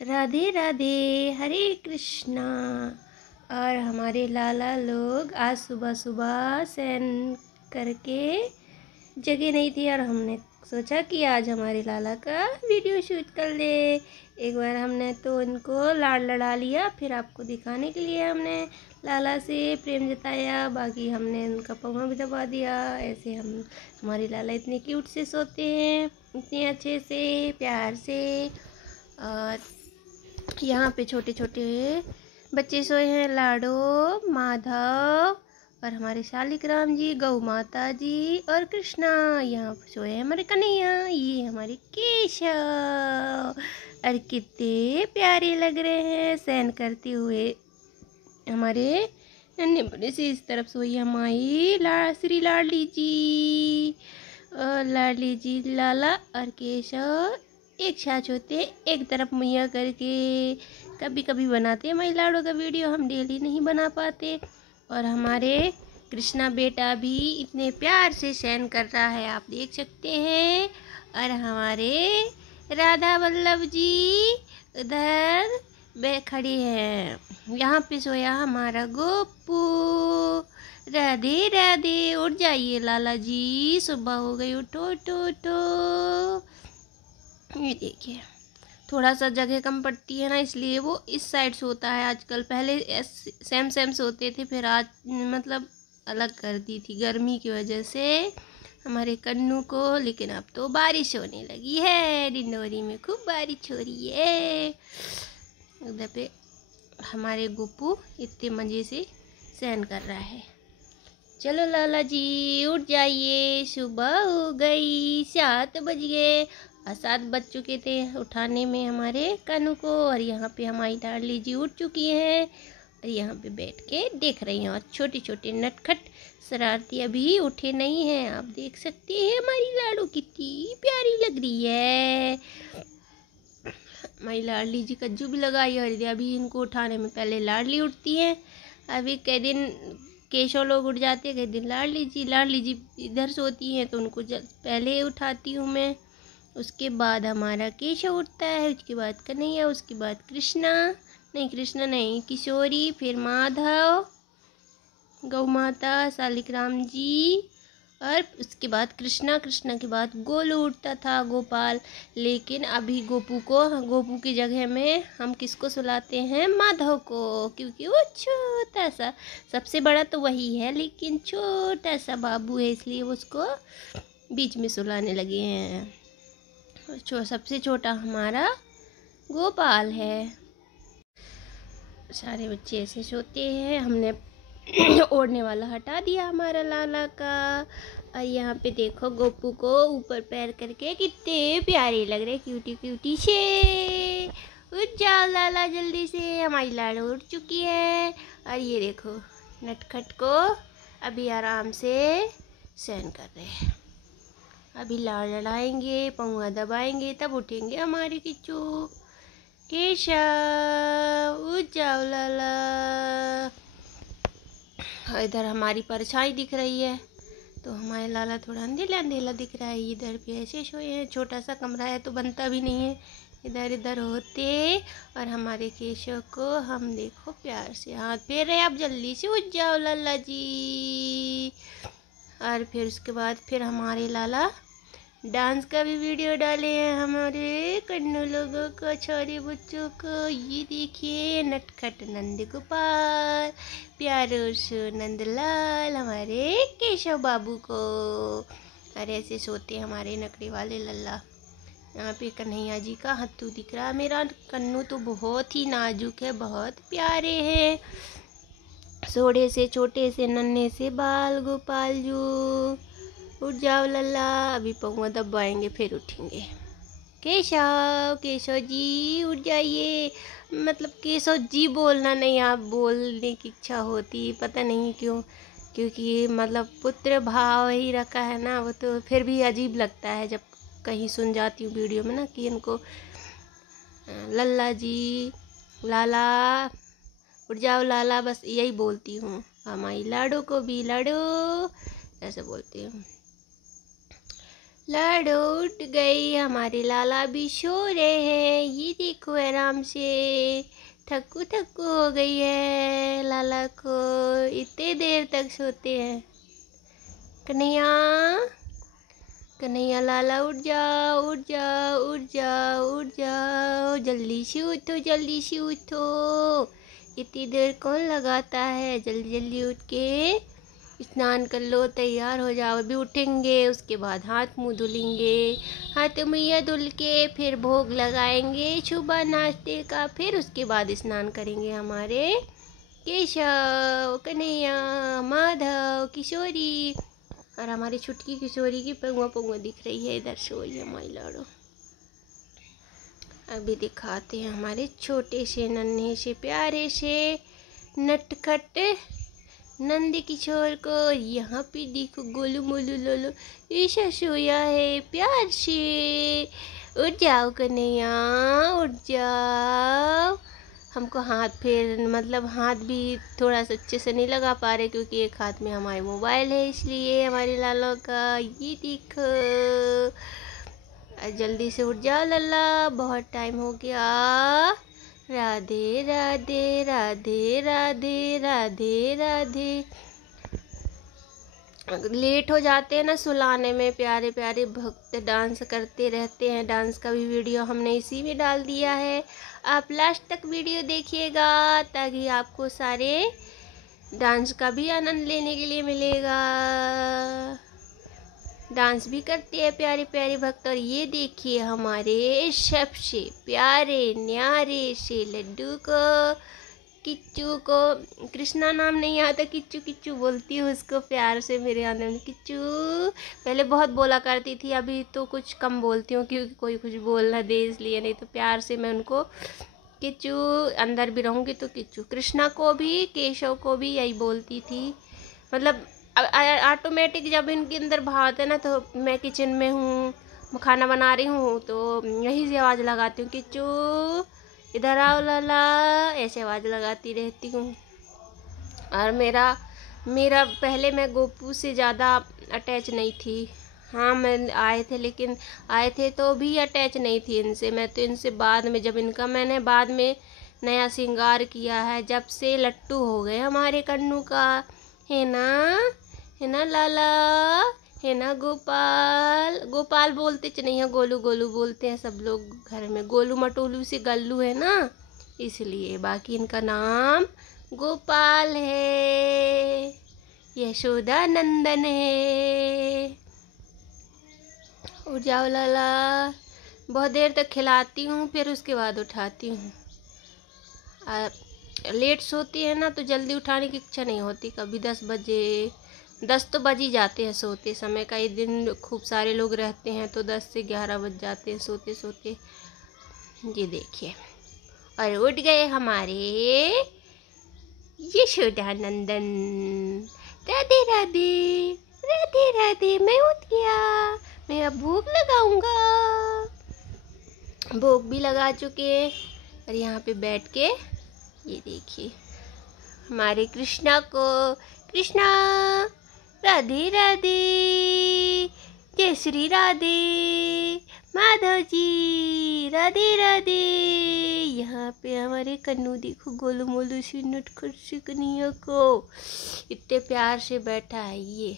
राधे राधे, हरे कृष्णा। और हमारे लाला लोग आज सुबह सुबह स्नान करके जगे नहीं थे और हमने सोचा कि आज हमारे लाला का वीडियो शूट कर ले। एक बार हमने तो उनको लाड़ लड़ा लिया, फिर आपको दिखाने के लिए हमने लाला से प्रेम जताया। बाकी हमने उनका पौवा भी दबा दिया। ऐसे हमारे लाला इतने क्यूट से सोते हैं, इतने अच्छे से प्यार से। और यहाँ पे छोटे छोटे बच्चे सोए हैं, लाडो, माधव और हमारे शालिग्राम जी, गौ माता जी और कृष्णा। यहाँ पे सोए हैं हमारे कन्हैया, ये हमारे केशव। और कितने प्यारे लग रहे हैं सैन करते हुए। हमारे नन्हे बड़े से इस तरफ सोई हमारी श्री लाडली जी। और लाडली जी लाला और केशव एक साथ होते, एक तरफ मैया करके। कभी कभी बनाते हैं महिलाओं का वीडियो, हम डेली नहीं बना पाते। और हमारे कृष्णा बेटा भी इतने प्यार से शयन कर रहा है, आप देख सकते हैं। और हमारे राधा वल्लभ जी उधर खड़े हैं। यहाँ पे सोया हमारा गोपू। राधे राधे, उठ जाइए लाला जी, सुबह हो गई, उठो उठो उठो। ये देखिए, थोड़ा सा जगह कम पड़ती है ना, इसलिए वो इस साइड सोता है आजकल। पहले सेम सोते थे, फिर आज मतलब अलग कर दी थी गर्मी की वजह से हमारे कन्नू को। लेकिन अब तो बारिश होने लगी है, डिंडोरी में खूब बारिश हो रही है। उधर पे हमारे गोपू इतने मज़े से सहन कर रहा है। चलो लाला जी उठ जाइए, सुबह हो गई, 7 बज गए। 7 बज चुके थे उठाने में हमारे कानू को। और यहाँ पे हमारी लाडली जी उठ चुकी हैं और यहाँ पे बैठ के देख रही हैं। और छोटे छोटे नटखट शरारती अभी उठे नहीं हैं, आप देख सकते हैं। हमारी लाडू कितनी प्यारी लग रही है। हमारी लाडली जी कज्जू भी लगाई और अभी इनको उठाने में पहले लाडली उठती है। अभी कई दिन केशव लोग उठ जाते हैं, कई दिन लाडली जी इधर सोती हैं, तो उनको पहले उठाती हूँ मैं। उसके बाद हमारा केशव उठता है, उसके बाद कन्हैया, उसके बाद कृष्णा नहीं किशोरी, फिर माधव, गौ माता, शालिग्राम जी और उसके बाद कृष्णा के बाद गोलू उठता था, गोपाल। लेकिन अभी गोपू की जगह में हम किसको सुलाते हैं? माधव को, क्योंकि वो छोटा सा, सबसे बड़ा तो वही है लेकिन छोटा सा बाबू है, इसलिए उसको बीच में सुलाने लगे हैं। सबसे छोटा हमारा गोपाल है। सारे बच्चे ऐसे सोते हैं। हमने ओढ़ने वाला हटा दिया हमारा लाला का। और यहाँ पे देखो गोपू को ऊपर पैर करके कितने प्यारे लग रहे, क्यूटी क्यूटी से। उठ जाओ लाला जल्दी से, हमारी लाडू उठ चुकी है। और ये देखो नटखट को अभी आराम से सहन कर रहे हैं। अभी लाड़ लड़ाएंगे, पौवा दबाएंगे, तब उठेंगे हमारे किच्चू। केशव उठ जाओ लाला। इधर हमारी परछाई दिख रही है, तो हमारे लाला थोड़ा अंधेला अंधेला दिख रहा है। इधर भी ऐसे सोए हैं, छोटा सा कमरा है तो बनता भी नहीं है, इधर इधर होते। और हमारे केशव को हम देखो प्यार से हाथ फेर रहे, आप जल्दी से उठ जाओ लाला जी। और फिर उसके बाद फिर हमारे लाला डांस का भी वीडियो डाले हैं हमारे कन्नू लोगों को, छोरे बच्चों को। ये देखिए नटखट नंद गोपाल, प्यारो सो नंदलाल, हमारे केशव बाबू को। अरे ऐसे सोते हमारे नकड़ी वाले लल्ला। यहाँ पे कन्हैया जी का हत्थू दिख रहा है। मेरा कन्नू तो बहुत ही नाजुक है, बहुत प्यारे हैं। सोड़े से छोटे से नन्हे से बाल गोपाल जू। उठ जाओ लल्ला, अभी पौवा दबाएंगे फिर उठेंगे। केशव जी उठ जाइए। मतलब केशव जी बोलना नहीं, आप बोलने की इच्छा होती, पता नहीं क्यों, क्योंकि मतलब पुत्र भाव ही रखा है ना, वो तो फिर भी अजीब लगता है जब कहीं सुन जाती हूँ वीडियो में ना कि इनको लल्ला जी, लाला, उठ जाओ लाला, बस यही बोलती हूँ। हमारी लाडो को भी लाडो ऐसे बोलती हूँ। लाडो उठ गई, हमारे लाला भी सो रहे हैं। ये देखो देखो आराम से। थक्कू थक्कू हो गई है लाला को, इतने देर तक सोते हैं। कन्हैया, कन्हैया लाला उठ जाओ, उठ जाओ, उठ जाओ, उठ जाओ, जल्दी से उठो, जल्दी से उठो। इतनी देर कौन लगाता है, जल्दी जल्दी उठ के स्नान कर लो, तैयार हो जाओ। अभी उठेंगे, उसके बाद हाथ मुंह धुलेंगे, हाथ मुँह धुल के फिर भोग लगाएंगे सुबह नाश्ते का। फिर उसके बाद स्नान करेंगे हमारे केशव, कन्हैया, माधव, किशोरी। और हमारी छुटकी किशोरी की पगुआ पगुआ दिख रही है, इधर से वही है माई लाड़ो। अभी दिखाते हैं हमारे छोटे से नन्हे से प्यारे से नटखट नंद किशोर को। यहाँ पे देखो गोलू मोलू लोलो ऐसा सोया है प्यार से। उठ जाओ कन्हैया, उठ जाओ। हमको हाथ फिर मतलब हाथ भी थोड़ा सा अच्छे से नहीं लगा पा रहे क्योंकि एक हाथ में हमारे मोबाइल है, इसलिए हमारे लाला का। ये देखो, जल्दी से उठ जाओ लल्ला, बहुत टाइम हो गया। राधे राधे राधे राधे राधे राधे। लेट हो जाते हैं ना सुलाने में, प्यारे प्यारे भक्त डांस करते रहते हैं। डांस का भी वीडियो हमने इसी में डाल दिया है, आप लास्ट तक वीडियो देखिएगा ताकि आपको सारे डांस का भी आनंद लेने के लिए मिलेगा। डांस भी करते हैं प्यारे प्यारे भक्त। और ये देखिए हमारे सबसे प्यारे न्यारे से लड्डू को, किच्चू को। कृष्णा नाम नहीं आता, किच्चू किच्चू बोलती हूँ उसको प्यार से। मेरे आनंद किच्चू पहले बहुत बोला करती थी, अभी तो कुछ कम बोलती हूँ क्योंकि कोई कुछ बोलना दे इसलिए, नहीं तो प्यार से मैं उनको किच्चू, अंदर भी रहूँगी तो किच्चू। कृष्णा को भी, केशव को भी यही बोलती थी। मतलब ऑटोमेटिक जब इनके अंदर भाव आता है ना, तो मैं किचन में हूँ, खाना बना रही हूँ तो यही से आवाज़ लगाती हूँ, किच्चू इधर आओ लाला, ऐसे आवाज़ लगाती रहती हूँ। और मेरा पहले मैं गोपू से ज़्यादा अटैच नहीं थी। हाँ मैं आए थे, लेकिन आए थे तो भी अटैच नहीं थी इनसे। मैं तो इनसे बाद में, जब इनका मैंने बाद में नया श्रृंगार किया है, जब से लट्टू हो गए हमारे कन्नू का, है ना लाला, है ना गोपाल। गोपाल बोलते नहीं है, गोलू गोलू बोलते हैं सब लोग घर में। गोलू मटोलू से गल्लू है ना, इसलिए। बाकी इनका नाम गोपाल है, यशोदा नंदन है। उठ जाओ लाला, बहुत देर तक खिलाती हूँ फिर उसके बाद उठाती हूँ। लेट सोती है ना तो जल्दी उठाने की इच्छा नहीं होती। कभी 10 बजे, 10 तो बज ही जाते हैं सोते समय। कई दिन खूब सारे लोग रहते हैं तो 10 से 11 बज जाते हैं सोते सोते। ये देखिए, और उठ गए हमारे यशोदा नंदन। राधे राधे राधे राधे। मैं उठ गया, मैं अब भोग लगाऊंगा। भोग भी लगा चुके हैं। और यहाँ पे बैठ के ये देखिए हमारे कृष्णा को। कृष्णा राधे राधे, जय श्री राधे, माधव जी राधे राधे। यहाँ पे हमारे कन्नू देखो, गोलू मोलू सी नटखट सी कन्हैया को इतने प्यार से बैठा है। ये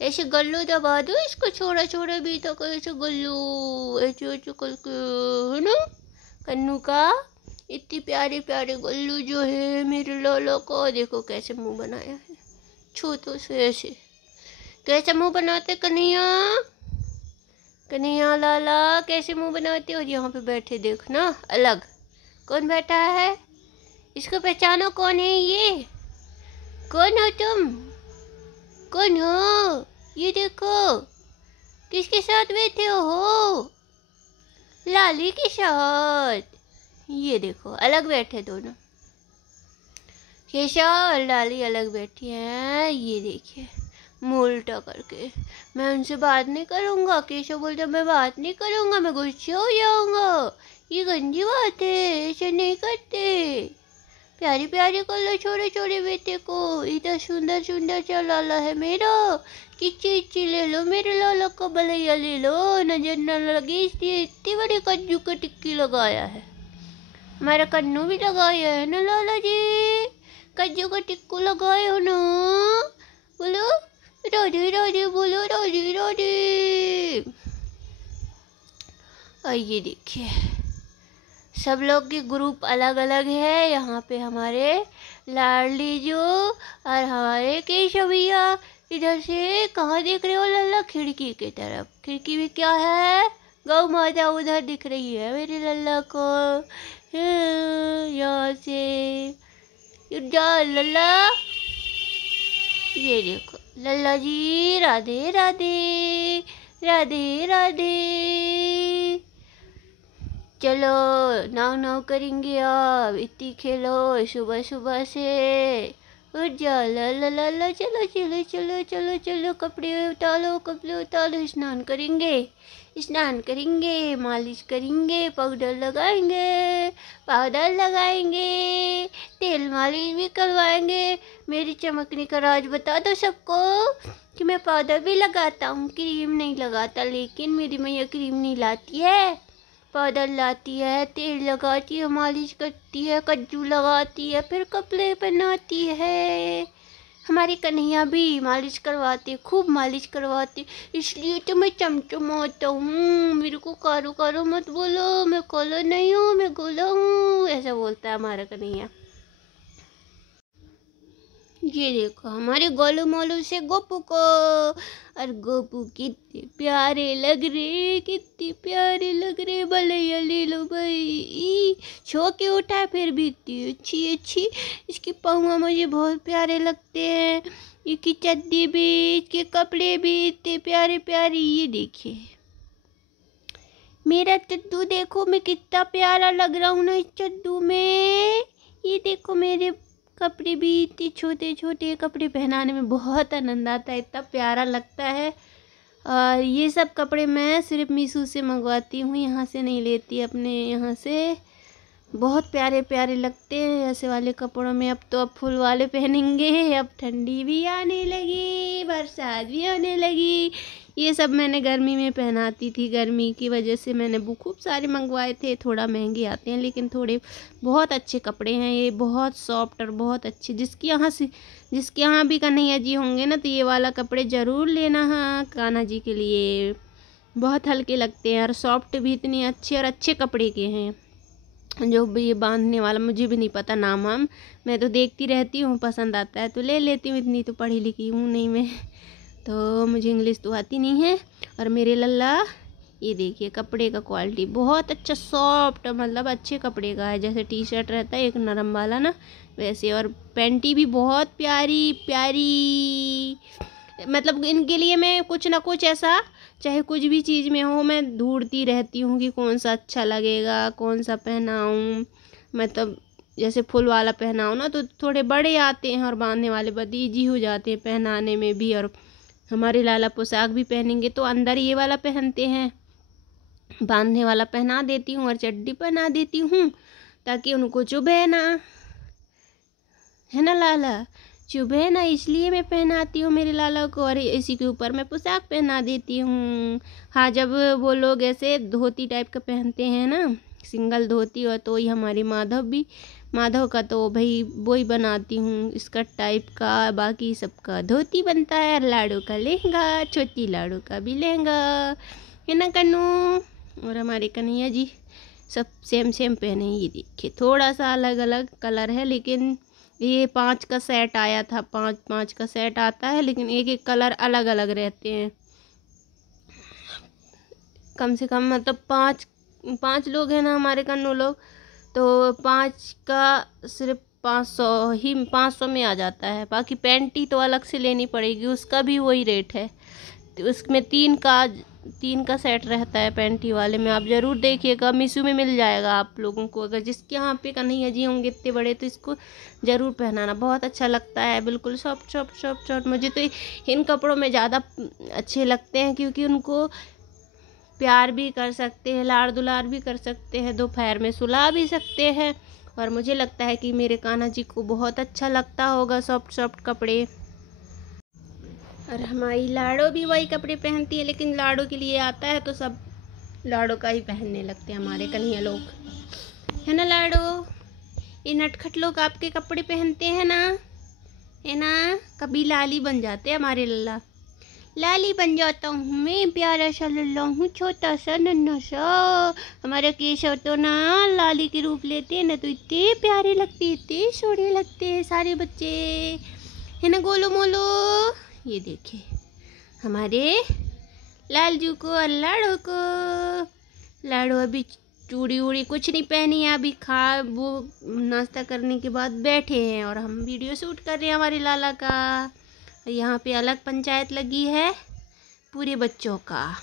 ऐसे गल्लू दबा दो इसको, छोड़ा छोड़ा भी तो ऐसे गल्लू ऐसे ऐसे करके, है ना कन्नू का। इतनी प्यारे प्यारे गल्लू जो है मेरे लाला को। देखो कैसे मुंह बनाया है, छोटों से ऐसे। कैसे मुंह बनाते कन्हैया, कन्हैया लाला कैसे मुंह बनाते। और यहाँ पे बैठे देखना अलग, कौन बैठा है, इसको पहचानो कौन है ये, कौन हो तुम, कौन हो। ये देखो किसके साथ बैठे हो, लाली के साथ। ये देखो अलग बैठे दोनों, केशव और लाली अलग बैठी हैं। ये देखिए मुँह उल्टा करके। मैं उनसे बात नहीं करूँगा। केशव बोलते मैं बात नहीं करूँगा, मैं गुस्से हो जाऊँगा, ये गंदी बात है, ऐसे नहीं करते। प्यारी प्यारी कर लो छोटे छोटे बेटे को। इतना सुंदर सुंदर सा लाला है मेरा, किच्ची इच्ची ले लो मेरे लाला का, बलैया ले लो, नजर न लगे इसलिए इतनी बड़ी कज्जू का टिक्की लगाया है। हमारा कन्नू भी लगाया है ना लाला जी, कज्जू का टिक्कू लगाए हो ना, बोलो राधे राधे, बोलो राधे राधे। और ये देखिए सब लोग के ग्रुप अलग अलग है। यहाँ पे हमारे लाडली जो और हमारे केशव भैया इधर से कहाँ देख रहे हो लल्ला? खिड़की की तरफ। खिड़की में क्या है? गौ माता उधर दिख रही है मेरे लल्ला को। यहाँ से जा लल्ला, ये देखो लल्ला जी, राधे राधे राधे राधे। चलो नाव नाव करेंगे अब, इतनी खेलो सुबह सुबह से। उठ जा ला ला ला ला, चलो चलो चलो चलो चलो, कपड़े उतारो, स्नान करेंगे, मालिश करेंगे, पाउडर लगाएंगे, तेल मालिश भी करवाएंगे। मेरी चमकने का राज बता दो सबको कि मैं पाउडर भी लगाता हूँ, क्रीम नहीं लगाता। लेकिन मेरी मैया क्रीम नहीं लाती है, पाउडर लाती है, तेल लगाती है, मालिश करती है, कज्जू लगाती है, फिर कपड़े पहनाती है। हमारी कन्हैया भी मालिश करवाती है, खूब मालिश करवाती है, इसलिए तो मैं चमचमाता हूँ। मेरे को कारो कारो मत बोलो, मैं काला नहीं हूँ, मैं गोला हूँ, ऐसा बोलता है हमारा कन्हैया। ये देखो हमारे गोलू मोलू से गोपू को, और गोपू कितने प्यारे लग रहे, भलैया ले लो भाई। छो के उठा है फिर भी इतनी अच्छी। इसके पहुआ मुझे बहुत प्यारे लगते हैं, इसकी चड्डी भी, इसके कपड़े भी इतने प्यारे। ये देखिए मेरा चद्दू, देखो मैं कितना प्यारा लग रहा हूँ ना इस चद्दू में। ये देखो मेरे कपड़े भी इतने छोटे कपड़े पहनाने में बहुत आनंद आता है, इतना प्यारा लगता है। और ये सब कपड़े मैं सिर्फ मीशो से मंगवाती हूँ, यहाँ से नहीं लेती अपने यहाँ से। बहुत प्यारे लगते हैं ऐसे वाले कपड़ों में। अब फुल वाले पहनेंगे, अब ठंडी भी आने लगी, बरसात भी आने लगी। ये सब मैंने गर्मी में पहनाती थी, गर्मी की वजह से मैंने खूब सारे मंगवाए थे। थोड़ा महंगे आते हैं लेकिन थोड़े बहुत अच्छे कपड़े हैं ये, बहुत सॉफ्ट और बहुत अच्छे। जिसके यहाँ भी कन्हैया जी होंगे ना तो ये वाला कपड़े ज़रूर लेना। हाँ, कान्हा जी के लिए बहुत हल्के लगते हैं और सॉफ्ट भी इतने अच्छे और अच्छे कपड़े के हैं। जो भी ये बांधने वाला, मुझे भी नहीं पता नाम मैं तो देखती रहती हूँ, पसंद आता है तो ले लेती हूँ। इतनी तो पढ़ी लिखी हूँ नहीं मैं, तो मुझे इंग्लिश तो आती नहीं है। और मेरे लल्ला ये देखिए कपड़े का क्वालिटी बहुत अच्छा, सॉफ्ट, मतलब अच्छे कपड़े का है। जैसे टी शर्ट रहता है एक नरम वाला ना, वैसे। और पैंटी भी बहुत प्यारी। मतलब इनके लिए मैं कुछ ना कुछ ऐसा, चाहे कुछ भी चीज़ में हो, मैं ढूंढती रहती हूँ कि कौन सा अच्छा लगेगा, कौन सा पहनाऊँ। मतलब जैसे फुल वाला पहनाऊँ ना तो थोड़े बड़े आते हैं और बांधने वाले बहुत ईजी हो जाते हैं पहनाने में भी। और हमारे लाला पोशाक भी पहनेंगे तो अंदर ये वाला पहनते हैं, बांधने वाला पहना देती हूँ और चड्डी पहना देती हूँ ताकि उनको चुभे ना, है ना लाला, चुभे ना, इसलिए मैं पहनाती हूँ मेरे लाला को। और इसी के ऊपर मैं पोशाक पहना देती हूँ। हाँ, जब वो लोग ऐसे धोती टाइप का पहनते हैं ना, सिंगल धोती, और तो ही हमारी माधव का तो भाई वो ही बनाती हूँ स्कर्ट टाइप का। बाकी सबका धोती बनता है और लाडू का लहंगा, छोटी लाडू का भी लहंगा, है ना कन्नू। और हमारे कन्हैया जी सब सेम पहने। ये देखिए थोड़ा सा अलग अलग कलर है, लेकिन ये 5 का सेट आया था, 5 का सेट आता है, लेकिन एक कलर अलग अलग रहते हैं। कम से कम मतलब 5 लोग हैं ना हमारे कन्नू लोग, तो 5 का सिर्फ 500 में आ जाता है। बाकी पैंटी तो अलग से लेनी पड़ेगी, उसका भी वही रेट है। तो उसमें 3 का सेट रहता है पैंटी वाले में। आप ज़रूर देखिएगा, मीशो में मिल जाएगा आप लोगों को। अगर जिसके यहाँ पे कन्हैया जी होंगे इतने बड़े तो इसको ज़रूर पहनाना, बहुत अच्छा लगता है, बिल्कुल सॉफ्ट। मुझे तो इन कपड़ों में ज़्यादा अच्छे लगते हैं क्योंकि उनको प्यार भी कर सकते हैं, लाड़ दुलार भी कर सकते हैं, दोपहर में सुला भी सकते हैं। और मुझे लगता है कि मेरे कान्हा जी को बहुत अच्छा लगता होगा सॉफ्ट कपड़े। और हमारी लाड़ो भी वही कपड़े पहनती है, लेकिन लाड़ो के लिए आता है तो सब लाड़ो का ही पहनने लगते हैं हमारे कन्हैया लोग, है ना लाडो? ये नटखट लोग आपके कपड़े पहनते हैं ना, है ना? कभी लाली बन जाते हैं हमारे लल्ला। लाली बन जाता हूँ मैं, प्यारा सा लल्ला हूँ, छोटा सा नन्हा सा। हमारे केशव तो ना लाली के रूप लेते हैं ना, तो इतने प्यारे लगते हैं, इतने सोने लगते हैं सारे बच्चे, है ना गोलू मोलू? ये देखिए हमारे लालजू को और लाडो को। लाडो अभी चूड़ी उड़ी कुछ नहीं पहनी है, अभी वो नाश्ता करने के बाद बैठे हैं और हम वीडियो शूट कर रहे हैं हमारे लाला का। यहाँ पे अलग पंचायत लगी है पूरे बच्चों का।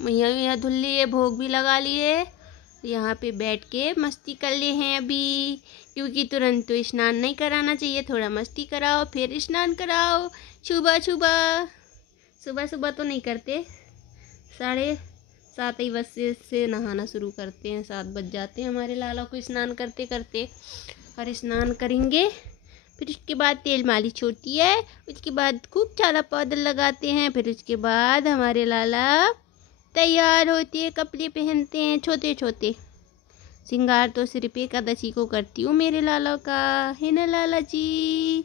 मैया धुल लिए, भोग भी लगा लिए, यहाँ पे बैठ के मस्ती कर लिए हैं अभी, क्योंकि तुरंत तो स्नान नहीं कराना चाहिए, थोड़ा मस्ती कराओ फिर स्नान कराओ। सुबह सुबह तो नहीं करते, 7:30 बजे से नहाना शुरू करते हैं, 7 बज जाते हैं हमारे लाला को स्नान करते करते। और स्नान करेंगे फिर उसके बाद तेल मालिश होती है, उसके बाद खूब सारा पाउडर लगाते हैं, फिर उसके बाद हमारे लाला तैयार होते हैं, कपड़े पहनते हैं छोटे छोटे। श्रृंगार तो सिर्फ एकादशी को करती हूँ मेरे लाला का, है ना लाला जी?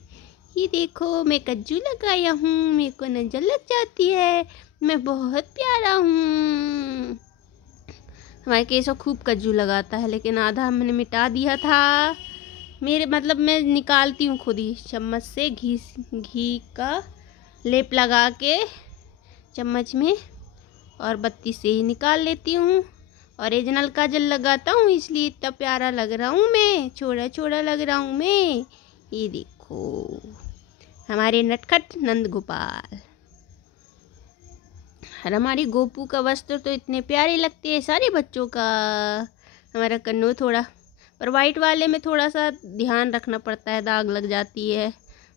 ये देखो मैं कज्जू लगाया हूँ, मेरे को नजर लग जाती है, मैं बहुत प्यारा हूँ। हमारे केशव खूब कज्जू लगाता है, लेकिन आधा मैंने मिटा दिया था। मेरे मतलब मैं निकालती हूँ खुद ही चम्मच से, घी का लेप लगा के चम्मच में और बत्ती से ही निकाल लेती हूँ। ओरिजिनल काजल लगाता हूँ, इसलिए इतना प्यारा लग रहा हूँ मैं, छोटा छोटा लग रहा हूँ मैं। ये देखो हमारे नटखट नंद गोपाल। और हमारी गोपू का वस्त्र तो इतने प्यारे लगते हैं सारे बच्चों का। हमारा कन्नू थोड़ा, पर वाइट वाले में थोड़ा सा ध्यान रखना पड़ता है, दाग लग जाती है,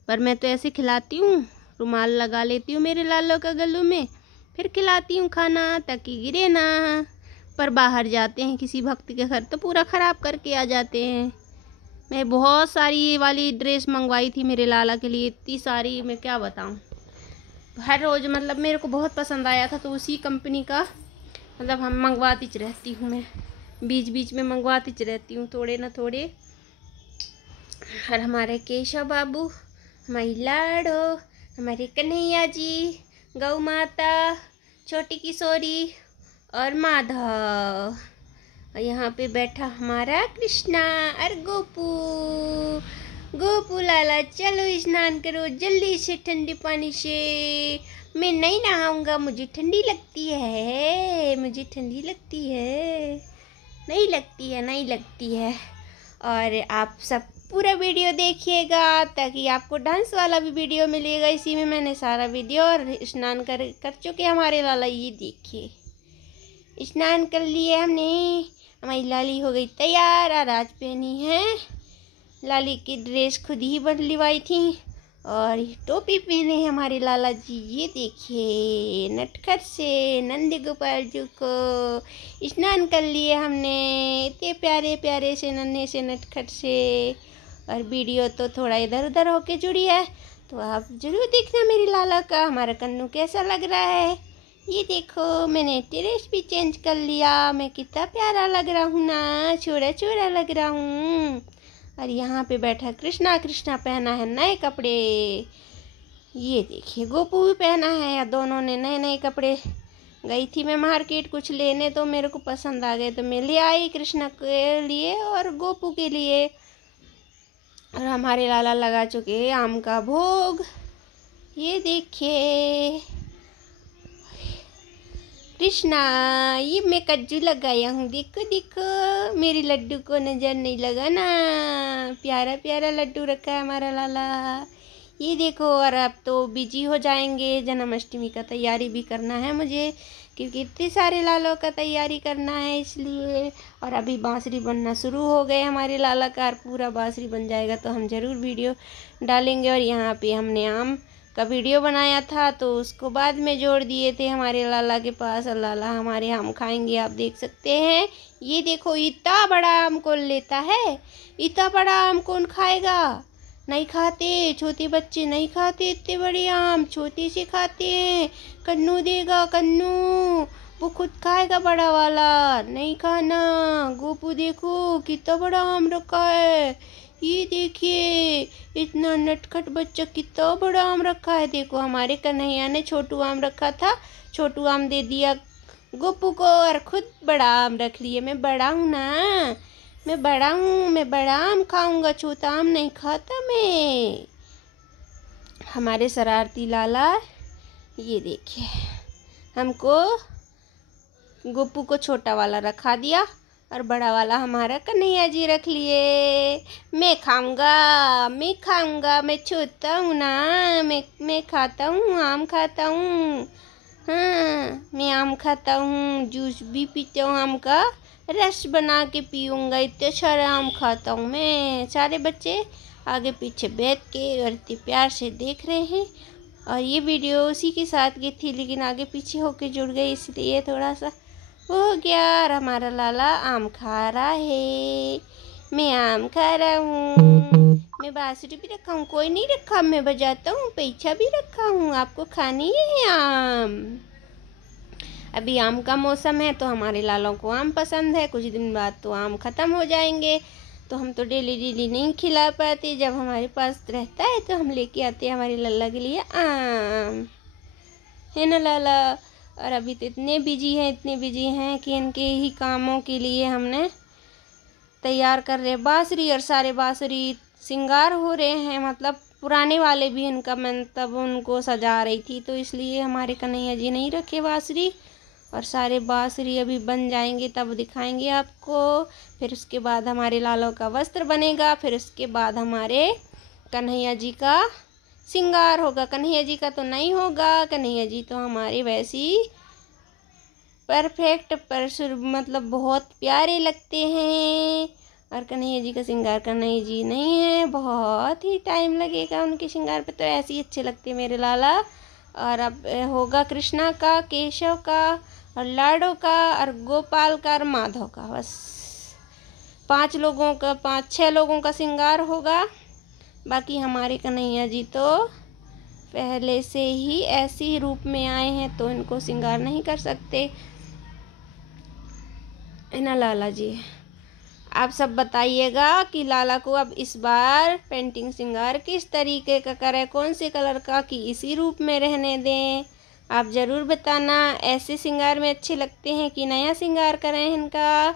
पर मैं तो ऐसे खिलाती हूँ, रुमाल लगा लेती हूँ मेरे लालों का गलों में, फिर खिलाती हूँ खाना ताकि गिरे ना। पर बाहर जाते हैं किसी भक्त के घर तो पूरा ख़राब करके आ जाते हैं। मैं बहुत सारी ये वाली ड्रेस मंगवाई थी मेरे लाला के लिए, इतनी सारी मैं क्या बताऊँ। हर रोज़ मतलब मेरे को बहुत पसंद आया था, तो उसी कंपनी का मतलब हम मंगवाती रहती हूँ मैं, बीच बीच में मंगवाती रहती हूँ थोड़े ना थोड़े। और हमारे केशव बाबू, हमारी लाडो, हमारे कन्हैया जी, गौ माता, छोटी किशोरी और माधव। और यहाँ पे बैठा हमारा कृष्णा और गोपू लाला चलो स्नान करो जल्दी से ठंडे पानी से। मैं नहीं नहाऊंगा, मुझे ठंडी लगती है, मुझे ठंडी लगती है। नहीं लगती है। और आप सब पूरा वीडियो देखिएगा ताकि आपको डांस वाला भी वीडियो मिलेगा। इसी में मैंने सारा वीडियो और स्नान कर चुके हमारे लाला। ये देखिए स्नान कर लिए हमने, हमारी लाली हो गई तैयार। और आज पहनी है लाली की ड्रेस खुद ही बनवाई थी, और टोपी पहने हमारे लाला जी। ये देखिए नटखट से नंद गोपाल जी को स्नान कर लिए हमने, इतने प्यारे प्यारे से नन्हे से नटखट से। और वीडियो तो थोड़ा इधर उधर होके जुड़ी है, तो आप ज़रूर देखना मेरे लाला का, हमारा कन्नू कैसा लग रहा है। ये देखो मैंने ड्रेस भी चेंज कर लिया, मैं कितना प्यारा लग रहा हूँ ना, छोटा छोटा लग रहा हूँ। और यहाँ पे बैठा कृष्णा पहना है नए कपड़े। ये देखिए गोपू भी पहना है, या दोनों ने नए नए कपड़े। गई थी मैं मार्केट कुछ लेने, तो मेरे को पसंद आ गए तो मैं ले आई कृष्णा के लिए और गोपू के लिए। और हमारे लाला लगा चुके हैं आम का भोग। ये देखिए कृष्णा, ये मैं कज्जू लगाया हूँ, देखो देखो मेरे लड्डू को नज़र नहीं लगा ना, प्यारा प्यारा लड्डू रखा है हमारा लाला। ये देखो, और अब तो बिजी हो जाएंगे, जन्माष्टमी का तैयारी भी करना है मुझे, क्योंकि इतने सारे लालों का तैयारी करना है इसलिए। और अभी बांसुरी बनना शुरू हो गए हमारे लाला का, पूरा बांसुरी बन जाएगा तो हम ज़रूर वीडियो डालेंगे। और यहाँ पे हमने आम का वीडियो बनाया था, तो उसको बाद में जोड़ दिए थे हमारे लाला के पास, और लाला हमारे आम खाएंगे, आप देख सकते हैं। ये देखो इतना बड़ा आम कौन लेता है, इतना बड़ा आम कौन खाएगा, नहीं खाते, छोटे बच्चे नहीं खाते इतने बड़े आम, छोटे से खाते हैं। कन्नू देगा, कन्नू वो खुद खाएगा बड़ा वाला, नहीं खाना। गोपू देखो कितना बड़ा आम रखा है, ये देखिए इतना नटखट बच्चा कितना बड़ा आम रखा है। देखो हमारे कन्हैया ने छोटू आम रखा था, छोटू आम दे दिया गोपू को और खुद बड़ा आम रख लिए। मैं बड़ा हूँ ना, मैं बड़ा हूँ, मैं बड़ा आम खाऊंगा, छोटा आम नहीं खाता मैं। हमारे शरारती लाला ये देखिए हमको गोपू को छोटा वाला रखा दिया और बड़ा वाला हमारा कन्हैया जी रख लिए। मैं खाऊंगा, मैं खाऊंगा, मैं छोटा हूँ ना, मैं खाता हूँ, आम खाता हूँ। हाँ मैं आम खाता हूँ, जूस भी पीता हूँ, आम का रस बना के पीऊँगा, इतने सारे आम खाता हूँ मैं। सारे बच्चे आगे पीछे बैठ के और इतने प्यार से देख रहे हैं। और ये वीडियो उसी के साथ की थी लेकिन आगे पीछे होके जुड़ गई, इसलिए थोड़ा सा हो गया। और हमारा लाला आम खा रहा है, मैं आम खा रहा हूँ। मैं बांसुरी भी रखा हूँ, कोई नहीं रखा, मैं बजाता हूँ, पैसा भी रखा हूँ, आपको खानी है आम। अभी आम का मौसम है तो हमारे लालों को आम पसंद है, कुछ दिन बाद तो आम ख़त्म हो जाएंगे, तो हम तो डेली डेली नहीं खिला पाते। जब हमारे पास रहता है तो हम लेके आते हैं हमारे लल्ला के लिए आम, है ना लाला। और अभी तो इतने बिजी हैं कि इनके ही कामों के लिए हमने तैयार कर रहे बांसुरी, और सारे बांसुरी श्रृंगार हो रहे हैं, मतलब पुराने वाले भी इनका मैं तब उनको सजा रही थी, तो इसलिए हमारे कन्हैया जी नहीं रखे बांसुरी। और सारे बांसुरी अभी बन जाएंगे तब दिखाएंगे आपको। फिर उसके बाद हमारे लालों का वस्त्र बनेगा, फिर उसके बाद हमारे कन्हैया जी का श्रृंगार होगा। कन्हैया जी का तो नहीं होगा, कन्हैया जी तो हमारे वैसे ही परफेक्ट मतलब बहुत प्यारे लगते हैं। और कन्हैया जी का श्रृंगार कन्हैया जी नहीं है, बहुत ही टाइम लगेगा उनके श्रृंगार पे, तो ऐसे ही अच्छे लगते हैं मेरे लाला। और अब होगा कृष्णा का, केशव का और लाडो का और गोपाल का और माधव का, बस 5-6 लोगों का श्रृंगार होगा। बाकी हमारे कन्हैया जी तो पहले से ही ऐसे ही रूप में आए हैं तो इनको श्रृंगार नहीं कर सकते, है ना लाला जी। आप सब बताइएगा कि लाला को अब इस बार पेंटिंग श्रृंगार किस तरीके का करें, कौन से कलर का, कि इसी रूप में रहने दें। आप ज़रूर बताना, ऐसे श्रृंगार में अच्छे लगते हैं कि नया श्रृंगार करें इनका।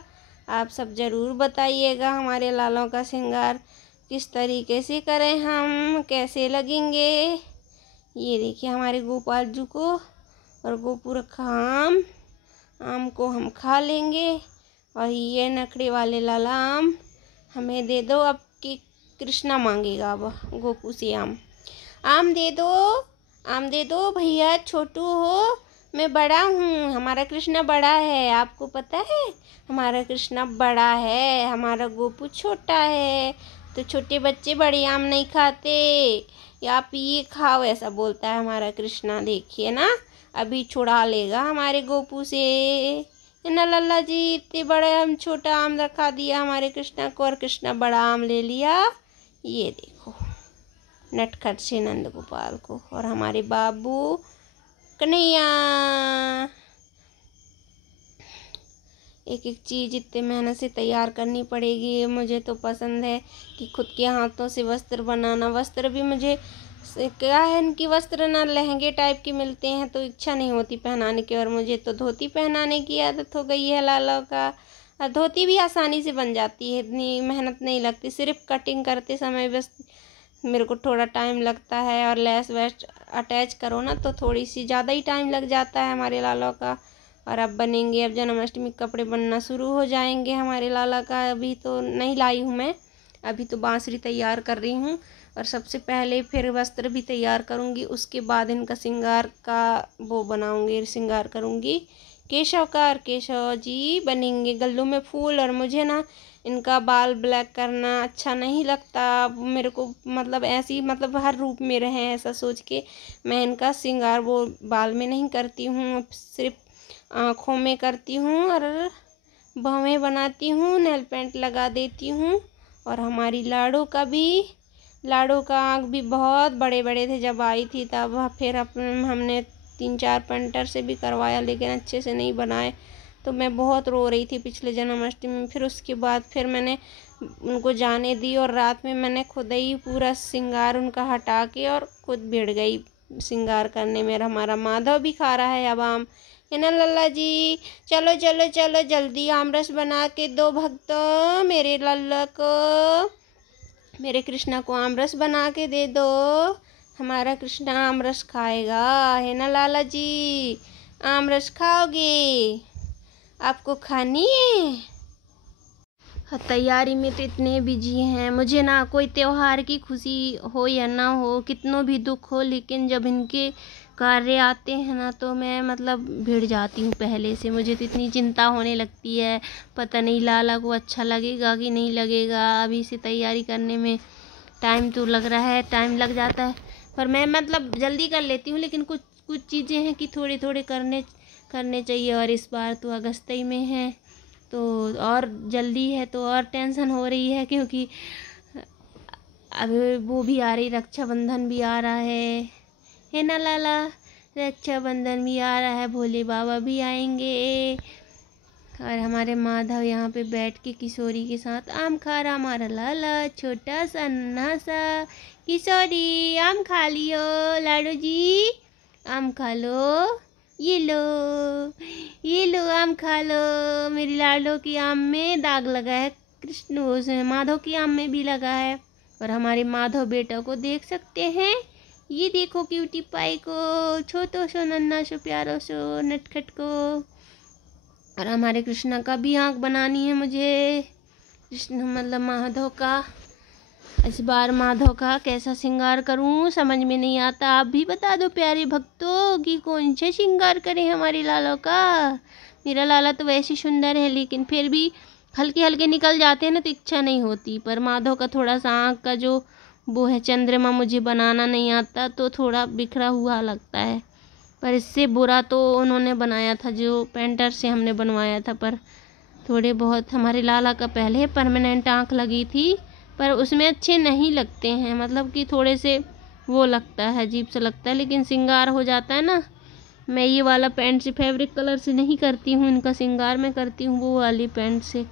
आप सब ज़रूर बताइएगा हमारे लालों का श्रृंगार किस तरीके से करें, हम कैसे लगेंगे। ये देखिए हमारे गोपाल जी को और गोपू रखा आम को हम खा लेंगे। और ये नखड़े वाले लाला आम हमें दे दो, अब कि कृष्णा मांगेगा अब गोपू से आम दे दो, आम दे दो भैया, छोटू हो, मैं बड़ा हूँ, हमारा कृष्णा बड़ा है, आपको पता है हमारा कृष्णा बड़ा है, हमारा गोपू छोटा है। तो छोटे बच्चे बड़े आम नहीं खाते, या आप ये खाओ ऐसा बोलता है हमारा कृष्णा। देखिए ना अभी छुड़ा लेगा हमारे गोपू से, है ना लल्ला जी। इतने बड़े हम छोटा आम रखा दिया हमारे कृष्णा को और कृष्णा बड़ा आम ले लिया। ये देखो नटखट से नंद गोपाल को और हमारे बाबू कन्हैया। एक एक चीज़ इतने मेहनत से तैयार करनी पड़ेगी। मुझे तो पसंद है कि खुद के हाथों से वस्त्र बनाना। वस्त्र भी मुझे क्या है, इनकी वस्त्र ना लहंगे टाइप के मिलते हैं तो इच्छा नहीं होती पहनाने की, और मुझे तो धोती पहनाने की आदत हो गई है लाला का। और धोती भी आसानी से बन जाती है, इतनी मेहनत नहीं लगती, सिर्फ कटिंग करते समय बस मेरे को थोड़ा टाइम लगता है, और लेस वेस्ट अटैच करो ना तो थोड़ी सी ज़्यादा ही टाइम लग जाता है हमारे लाला का। और अब बनेंगे, अब जन्माष्टमी कपड़े बनना शुरू हो जाएंगे हमारे लाला का। अभी तो नहीं लाई हूँ मैं, अभी तो बांसुरी तैयार कर रही हूँ, और सबसे पहले फिर वस्त्र भी तैयार करूँगी, उसके बाद इनका श्रृंगार का वो बनाऊँगी, श्रृंगार करूँगी केशव का। और केशव जी बनेंगे गल्लू में फूल। और मुझे ना इनका बाल ब्लैक करना अच्छा नहीं लगता मेरे को, मतलब ऐसी मतलब हर रूप में रहे ऐसा सोच के मैं इनका श्रृंगार वो बाल में नहीं करती हूँ, सिर्फ आँखों में करती हूँ और भवें बनाती हूँ, नेल पेंट लगा देती हूँ। और हमारी लाडो का आँख भी बहुत बड़े बड़े थे जब आई थी, तब फिर हमने 3-4 पेंटर से भी करवाया लेकिन अच्छे से नहीं बनाए। तो मैं बहुत रो रही थी पिछले जन्माष्टमी में। फिर उसके बाद फिर मैंने उनको जाने दी और रात में मैंने खुद ही पूरा श्रृंगार उनका हटा के और खुद भिड़ गई श्रृंगार करने में। हमारा माधव भी खा रहा है अब आम, है ना लल्ला जी? चलो चलो चलो जल्दी आम रस बना के दो भक्तों, मेरे लल्ला को, मेरे कृष्णा को आम रस बना के दे दो। हमारा कृष्णा आम रस खाएगा, है ना लाला जी? आम रस खाओगे? आपको खानी है? तैयारी में तो इतने बिजी हैं। मुझे ना कोई त्योहार की खुशी हो या ना हो, कितनों भी दुख हो, लेकिन जब इनके कार्य आते हैं ना तो मैं मतलब भिड़ जाती हूँ पहले से। मुझे तो इतनी चिंता होने लगती है, पता नहीं लाला को अच्छा लगेगा कि नहीं लगेगा। अभी से तैयारी करने में टाइम तो लग रहा है, टाइम लग जाता है, पर मैं मतलब जल्दी कर लेती हूँ। लेकिन कुछ कुछ चीज़ें हैं कि थोड़े थोड़े करने चाहिए। और इस बार तो अगस्त ही में है तो और जल्दी है, तो और टेंशन हो रही है क्योंकि अब वो भी आ रही, रक्षाबंधन भी आ रहा है ना लाला? रक्षाबंधन भी आ रहा है, भोले बाबा भी आएंगे। और हमारे माधव यहाँ पे बैठ के किशोरी के साथ आम खा रहा। हमारा लाला छोटा सा नन्हा सा, किशोरी आम खा लियो, लाडो जी आम खा लो, ये लो आम खा लो। मेरी लाडो की आम में दाग लगा है, कृष्ण उसमें माधव की आम में भी लगा है। और हमारे माधव बेटा को देख सकते हैं, ये देखो क्यूटी पाई को, छोटो सो नन्ना सो प्यारो सो नटखट को। और हमारे कृष्णा का भी आँख बनानी है मुझे, कृष्ण मतलब माधव का। इस बार माधव का कैसा श्रृंगार करूं समझ में नहीं आता। आप भी बता दो प्यारे भक्तों कि कौन सा श्रृंगार करें हमारे लाला का। मेरा लाला तो वैसे सुंदर है, लेकिन फिर भी हल्के हल्के निकल जाते हैं ना तो इच्छा नहीं होती। पर माधव का थोड़ा सा आँख का जो वो है चंद्रमा मुझे बनाना नहीं आता, तो थोड़ा बिखरा हुआ लगता है। पर इससे बुरा तो उन्होंने बनाया था जो पेंटर से हमने बनवाया था। पर थोड़े बहुत हमारे लाला का पहले परमानेंट आँख लगी थी, पर उसमें अच्छे नहीं लगते हैं, मतलब कि थोड़े से वो लगता है, अजीब सा लगता है। लेकिन श्रृंगार हो जाता है ना। मैं ये वाला पेंट से फैब्रिक कलर से नहीं करती हूँ इनका श्रृंगार, मैं करती हूँ वो वाली पेंट से,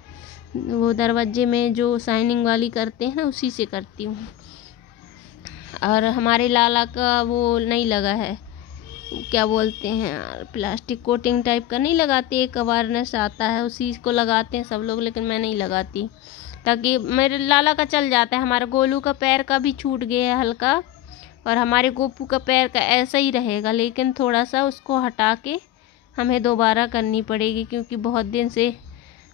वो दरवाजे में जो शाइनिंग वाली करते हैं ना उसी से करती हूँ। और हमारे लाला का वो नहीं लगा है, क्या बोलते हैं, प्लास्टिक कोटिंग टाइप का नहीं लगाते, एक अवेयरनेस आता है उसी को लगाते हैं सब लोग, लेकिन मैं नहीं लगाती ताकि मेरे लाला का चल जाता है। हमारा गोलू का पैर का भी छूट गया है हल्का, और हमारे गोपू का पैर का ऐसा ही रहेगा, लेकिन थोड़ा सा उसको हटा के हमें दोबारा करनी पड़ेगी क्योंकि बहुत दिन से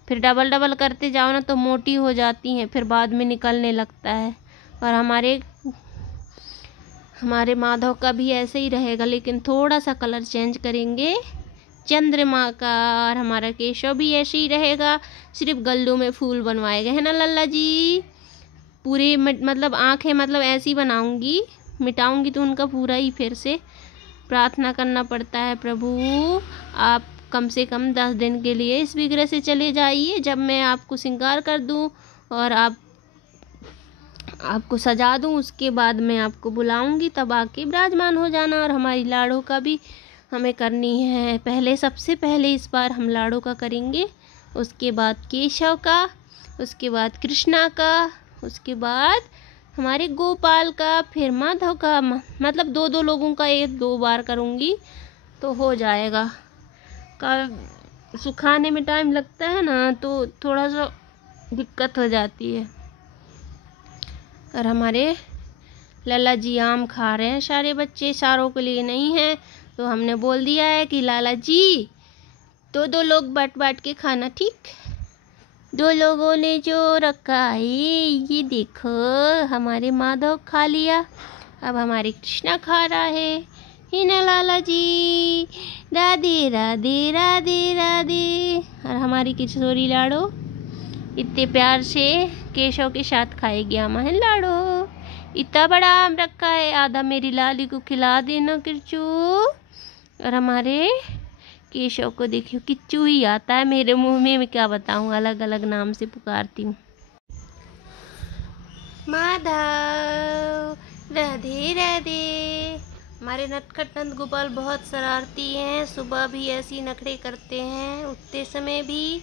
फिर डबल डबल करते जाओ ना तो मोटी हो जाती हैं, फिर बाद में निकलने लगता है। और हमारे माधव का भी ऐसे ही रहेगा, लेकिन थोड़ा सा कलर चेंज करेंगे चंद्रमा का। और हमारा केशव भी ऐसे ही रहेगा, सिर्फ गल्लू में फूल बनवाए गए, है ना लल्ला जी? पूरे मतलब आँखें मतलब ऐसी बनाऊंगी, मिटाऊंगी तो उनका पूरा ही फिर से प्रार्थना करना पड़ता है, प्रभु आप कम से कम 10 दिन के लिए इस विग्रह से चले जाइए, जब मैं आपको श्रृंगार कर दूं और आपको सजा दूं, उसके बाद मैं आपको बुलाऊंगी, तब आके विराजमान हो जाना। और हमारी लाड़ो का भी हमें करनी है, पहले सबसे पहले इस बार हम लाड़ो का करेंगे, उसके बाद केशव का, उसके बाद कृष्णा का, उसके बाद हमारे गोपाल का, फिर माधव का। मतलब 2-2 लोगों का 1-2 बार करूँगी तो हो जाएगा। का सुखाने में टाइम लगता है ना तो थोड़ा सा दिक्कत हो जाती है। और हमारे लाला जी आम खा रहे हैं, सारे बच्चे, सारों के लिए नहीं है, तो हमने बोल दिया है कि लाला जी 2-2 लोग बांट के खाना, ठीक? 2 लोगों ने जो रखा है ये देखो, हमारे माधव खा लिया, अब हमारे कृष्णा खा रहा है ना लाला जी? राधे राधे राधे राधे। और हमारी किशोरी लाडो इतने प्यार से केशव के साथ खाएगी आमा, है लाडो? इतना बड़ा आम रखा है, आधा मेरी लाली को खिला देना किच्चू। और हमारे केशव को देखियो, किच्चू ही आता है मेरे मुंह में, मैं क्या बताऊं, अलग अलग नाम से पुकारती हूँ। माधव राधे राधे, हमारे नटखट नंद गोपाल बहुत शरारती हैं। सुबह भी ऐसी नखरे करते हैं, उठते समय भी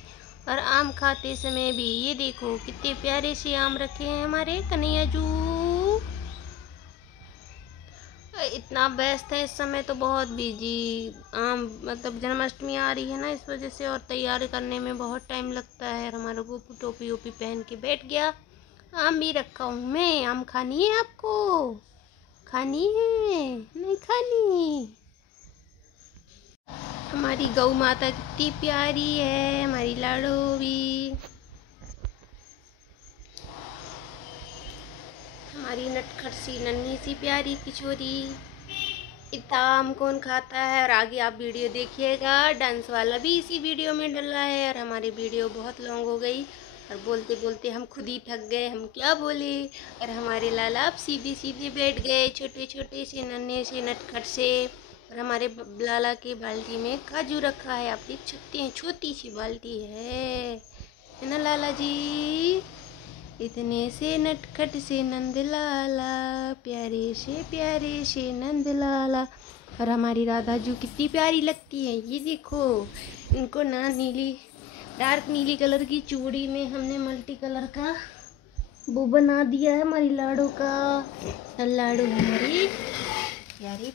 और आम खाते समय भी। ये देखो कितने प्यारे से आम रखे हैं हमारे कन्हैया जू। इतना व्यस्त है इस समय तो, बहुत बिजी। आम मतलब जन्माष्टमी आ रही है ना, इस वजह से और तैयारी करने में बहुत टाइम लगता है। और हमारा गोपू टोपी ओपी पहन के बैठ गया। आम भी रखा हूँ मैं। आम खानी है आपको? खानी है? नहीं खानी? हमारी गौ माता कितनी प्यारी है, हमारी लाडो भी। हमारी नटखट सी नन्ही सी प्यारी किशोरी। इतना आम कौन खाता है? और आगे आप वीडियो देखिएगा, डांस वाला भी इसी वीडियो में डला है। और हमारी वीडियो बहुत लॉन्ग हो गई और बोलते बोलते हम खुद ही थक गए, हम क्या बोले। और हमारे लाला अब सीधे सीधे बैठ गए, छोटे छोटे से नन्हे से नटखट से। और हमारे लाला के बाल्टी में काजू रखा है, आप देख सकते हैं, छोटी सी बाल्टी है ना लाला जी? इतने से नटखट से नंद लाला, प्यारे से नंद लाला। और हमारी राधा जू कितनी प्यारी लगती है, ये देखो। इनको ना नीली, डार्क नीली कलर की चूड़ी में हमने मल्टी कलर का वो बना दिया है हमारी लाडो का। और लाडो हमारी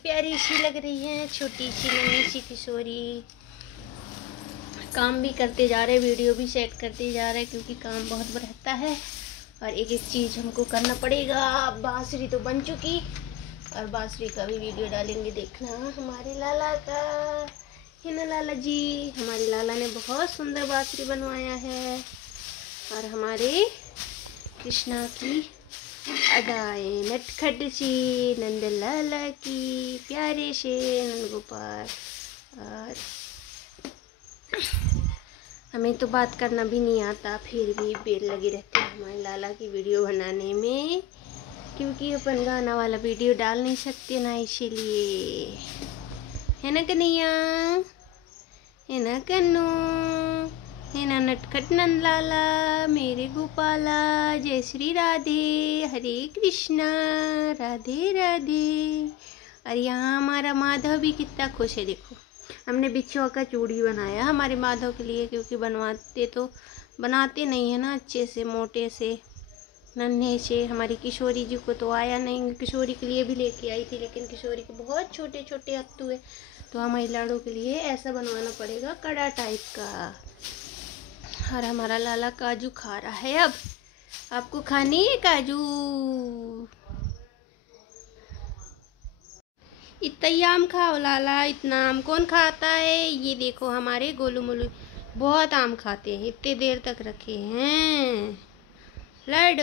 प्यारी सी लग रही है, छोटी सी नन्ही सी किशोरी। काम भी करते जा रहे, वीडियो भी सेट करते जा रहे, क्योंकि काम बहुत रहता है और एक एक चीज़ हमको करना पड़ेगा। बांसुरी तो बन चुकी और बांसुरी का भी वीडियो डालेंगे, देखना हमारे लाला का, है ना लाला जी? हमारे लाला ने बहुत सुंदर बांसुरी बनवाया है। और हमारे कृष्णा की अदाएं नटखट सी नंद लाला की, प्यारे से नंद गोपाल। और हमें तो बात करना भी नहीं आता, फिर भी बेल लगे रहते हैं हमारे लाला की वीडियो बनाने में, क्योंकि अपन गाना वाला वीडियो डाल नहीं सकते ना, इसीलिए। है ना कन्हैया? है ना कन्नू? है ना नटखट नंद लाला मेरे गोपाला? जय श्री राधे, हरे कृष्णा, राधे राधे। और यहाँ हमारा माधव भी कितना खुश है, देखो। हमने बिच्छुआ का चूड़ी बनाया हमारे माधव के लिए, क्योंकि बनाते नहीं है ना अच्छे से, मोटे से नन्हे से। हमारी किशोरी जी को तो आया नहीं, किशोरी के लिए भी लेके आई थी, लेकिन किशोरी के बहुत छोटे छोटे हत्थू है, तो हमारी लाडो के लिए ऐसा बनवाना पड़ेगा, कड़ा टाइप का। और हमारा लाला काजू खा रहा है। अब आपको खानी है काजू? इतना ही आम खाओ लाला, इतना आम कौन खाता है? ये देखो हमारे गोलू मोलू बहुत आम खाते हैं, इतने देर तक रखे हैं। लाडो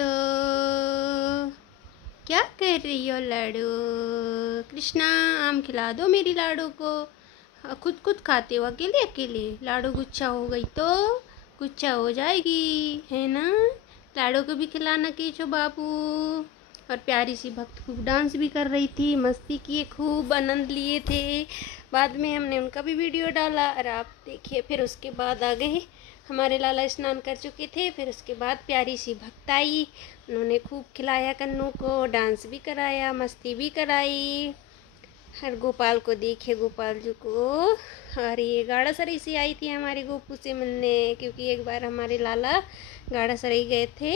क्या कर रही हो लाडो? कृष्णा आम खिला दो मेरी लाडो को। खुद खाते हो अकेले अकेले? लाडो गुच्छा हो गई तो गुच्छा हो जाएगी, है ना? लाडो को भी खिलाना कीचो बाबू। और प्यारी सी भक्त खूब डांस भी कर रही थी, मस्ती किए, खूब आनंद लिए थे। बाद में हमने उनका भी वीडियो डाला और आप देखिए। फिर उसके बाद आ गए हमारे लाला, स्नान कर चुके थे। फिर उसके बाद प्यारी सी भक्त आई, उन्होंने खूब खिलाया कन्नू को, डांस भी कराया, मस्ती भी कराई। हर गोपाल को देखे, गोपाल जी को। और ये गाड़ा सराई से आई थी हमारे गोपू से मिलने, क्योंकि एक बार हमारे लाला गाड़ा सराई गए थे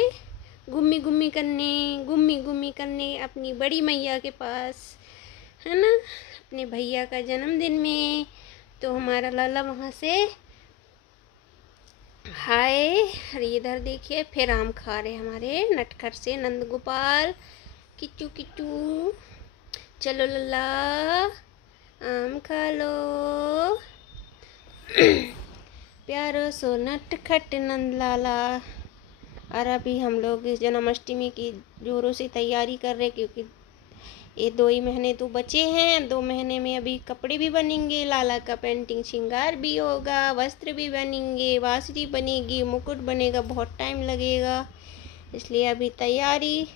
गुम्मी गुम्मी करने अपनी बड़ी मैया के पास, है ना, अपने भैया का जन्मदिन में। तो हमारा लाला वहाँ से हाय। और इधर देखिए फिर आम खा रहे हमारे नटखट से नंद गोपाल। किचू किचू, चलो लल्ला आम खा लो। प्यारो सो नटखट नंद लाला। और अभी हम लोग इस जन्माष्टमी की जोरों से तैयारी कर रहे हैं, क्योंकि ये 2 ही महीने तो बचे हैं। 2 महीने में अभी कपड़े भी बनेंगे, लाला का पेंटिंग श्रृंगार भी होगा, वस्त्र भी बनेंगे, बांसुरी बनेगी, मुकुट बनेगा, बहुत टाइम लगेगा। इसलिए अभी तैयारी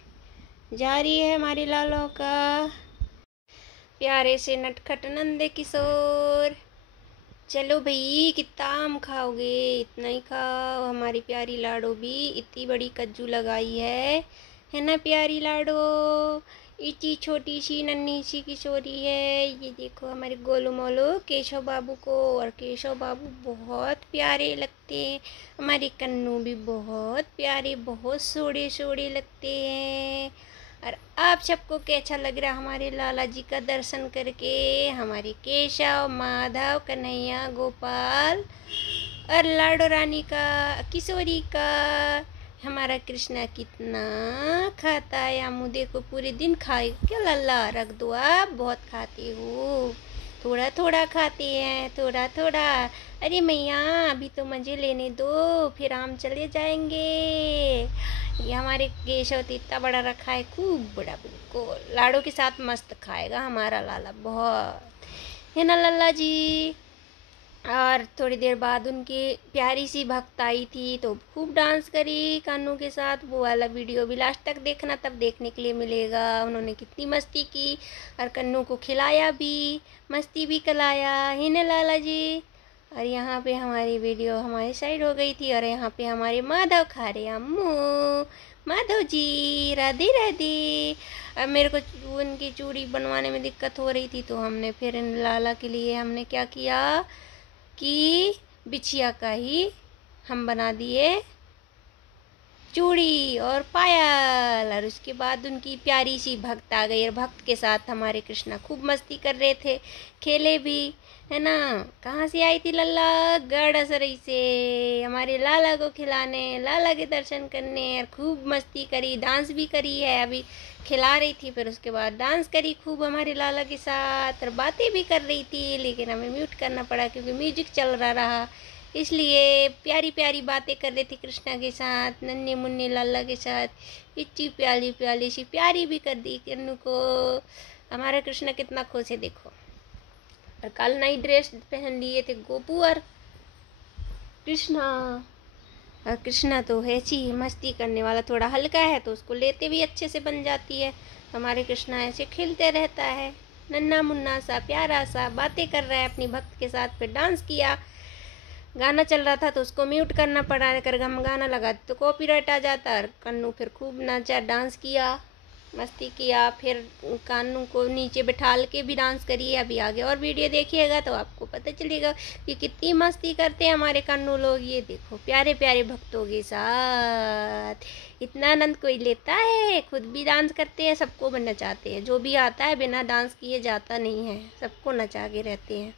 जारी है हमारे लालों का। प्यारे से नटखट नंद किशोर, चलो भाई कितना आम खाओगे? इतना ही खाओ। हमारी प्यारी लाडो भी इतनी बड़ी कज्जू लगाई है ना प्यारी लाडो? इतनी छोटी सी नन्ही सी किशोरी है। ये देखो हमारे गोलू मोलू केशव बाबू को, और केशव बाबू बहुत प्यारे लगते हैं। हमारे कन्नू भी बहुत प्यारे, बहुत सोड़े सोड़े लगते हैं। और आप सबको कैसा लग रहा हमारे लाला जी का दर्शन करके? हमारे केशव, माधव, कन्हैया, गोपाल और लाडो रानी का, किशोरी का। हमारा कृष्णा कितना खाता है। आमू देखो पूरे दिन खाए क्या लल्ला? रख दो, आप बहुत खाते हो। थोड़ा थोड़ा खाते हैं, थोड़ा थोड़ा। अरे मैया अभी तो मज़े लेने दो, फिर हम चले जाएंगे। ये हमारे केशव तो इतना बड़ा रखा है, खूब बड़ा, बिल्कुल लाडो के साथ मस्त खाएगा हमारा लाला, बहुत है ना लल्ला जी। और थोड़ी देर बाद उनकी प्यारी सी भक्त आई थी तो खूब डांस करी कानू के साथ। वो वाला वीडियो भी लास्ट तक देखना, तब देखने के लिए मिलेगा उन्होंने कितनी मस्ती की। और कन्नू को खिलाया भी, मस्ती भी कराया, है ना लाला जी। और यहाँ पे हमारी वीडियो हमारी साइड हो गई थी, और यहाँ पे हमारे माधव खा रहे अम्मू। माधव जी राधे राधे। अब मेरे को उनकी चूड़ी बनवाने में दिक्कत हो रही थी, तो हमने फिर इन लाला के लिए हमने क्या किया कि बिछिया का ही हम बना दिए चूड़ी और पायल। और उसके बाद उनकी प्यारी सी भक्त आ गई, और भक्त के साथ हमारे कृष्णा खूब मस्ती कर रहे थे, खेले भी, है ना। कहाँ से आई थी लल्ला? गड़सरई से, हमारे लाला को खिलाने, लाला के दर्शन करने। और खूब मस्ती करी, डांस भी करी है। अभी खिला रही थी, फिर उसके बाद डांस करी खूब हमारे लाला के साथ, और बातें भी कर रही थी, लेकिन हमें म्यूट करना पड़ा क्योंकि म्यूजिक चल रहा, इसलिए प्यारी प्यारी बातें कर रही थी कृष्णा के साथ, नन्हे मुन्ने लाला के साथ। इतनी प्यारी प्यारी सी प्यारी भी कर दी कन्नू को। हमारा कृष्णा कितना खुश है देखो। और कल नई ड्रेस पहन लिए थे गोपू और कृष्णा। और कृष्णा तो है सी मस्ती करने वाला, थोड़ा हल्का है तो उसको लेते भी अच्छे से बन जाती है। हमारे कृष्णा ऐसे खेलते रहता है, नन्ना मुन्ना सा प्यारा सा, बातें कर रहा है अपनी भक्त के साथ। फिर डांस किया, गाना चल रहा था तो उसको म्यूट करना पड़ा, अगर हम गाना लगा तो कॉपीराइट आ जाता। और कन्नू फिर खूब नाचा, डांस किया, मस्ती किया। फिर कानू को नीचे बिठाल के भी डांस करिए। अभी आगे और वीडियो देखिएगा तो आपको पता चलेगा कि कितनी मस्ती करते हैं हमारे कन्नू लोग। ये देखो प्यारे प्यारे भक्तों के साथ इतना आनंद कोई लेता है। खुद भी डांस करते हैं, सबको नचाते हैं। जो भी आता है बिना डांस किए जाता नहीं है, सबको नचा के रहते हैं।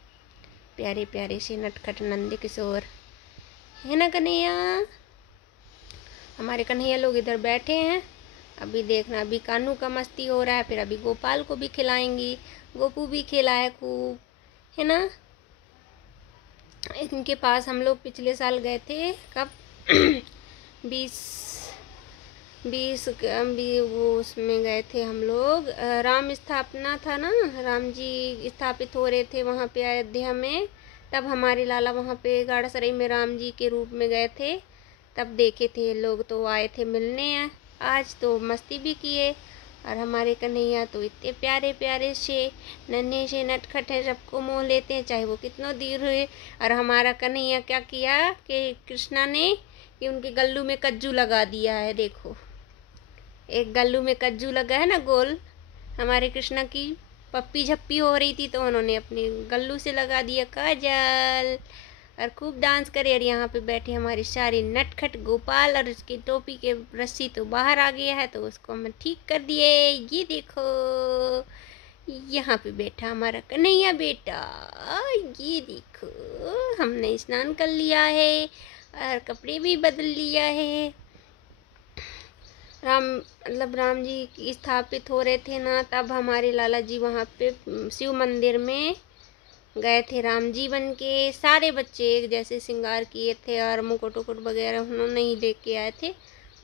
प्यारे प्यारे से नटखट नंद किशोर, है ना कन्हैया। हमारे कन्हैया लोग इधर बैठे हैं। अभी देखना, अभी कानू का मस्ती हो रहा है, फिर अभी गोपाल को भी खिलाएंगी। गोपू भी खेला है खूब, है ना। इनके पास हम लोग पिछले साल गए थे, कब 20 भी वो उसमें गए थे हम लोग। राम स्थापना था ना, राम जी स्थापित हो रहे थे वहाँ पे अयोध्या में। तब हमारे लाला वहाँ पे गाड़ासराय में राम जी के रूप में गए थे, तब देखे थे लोग, तो आए थे मिलने। आज तो मस्ती भी किए। और हमारे कन्हैया तो इतने प्यारे प्यारे से नन्हे से नटखट है, सबको मोह लेते हैं चाहे वो कितना दूर हुए। और हमारा कन्हैया क्या किया कि कृष्णा ने कि उनके गल्लू में कज्जू लगा दिया है। देखो एक गल्लू में कज्जू लगा है ना गोल। हमारे कृष्णा की पप्पी झप्पी हो रही थी तो उन्होंने अपने गल्लू से लगा दिया काजल, और खूब डांस करे। और यहाँ पे बैठे हमारे सारे नटखट गोपाल, और उसकी टोपी के रस्सी तो बाहर आ गया है तो उसको हम ठीक कर दिए। ये देखो यहाँ पे बैठा हमारा कन्हैया बेटा। ये देखो हमने स्नान कर लिया है और कपड़े भी बदल लिया है। राम जी स्थापित हो रहे थे ना, तब हमारे लाला जी वहाँ पे शिव मंदिर में गए थे राम जी बन के। सारे बच्चे एक जैसे श्रृंगार किए थे, और मुकुट उकुट वगैरह उन्होंने ही लेके आए थे।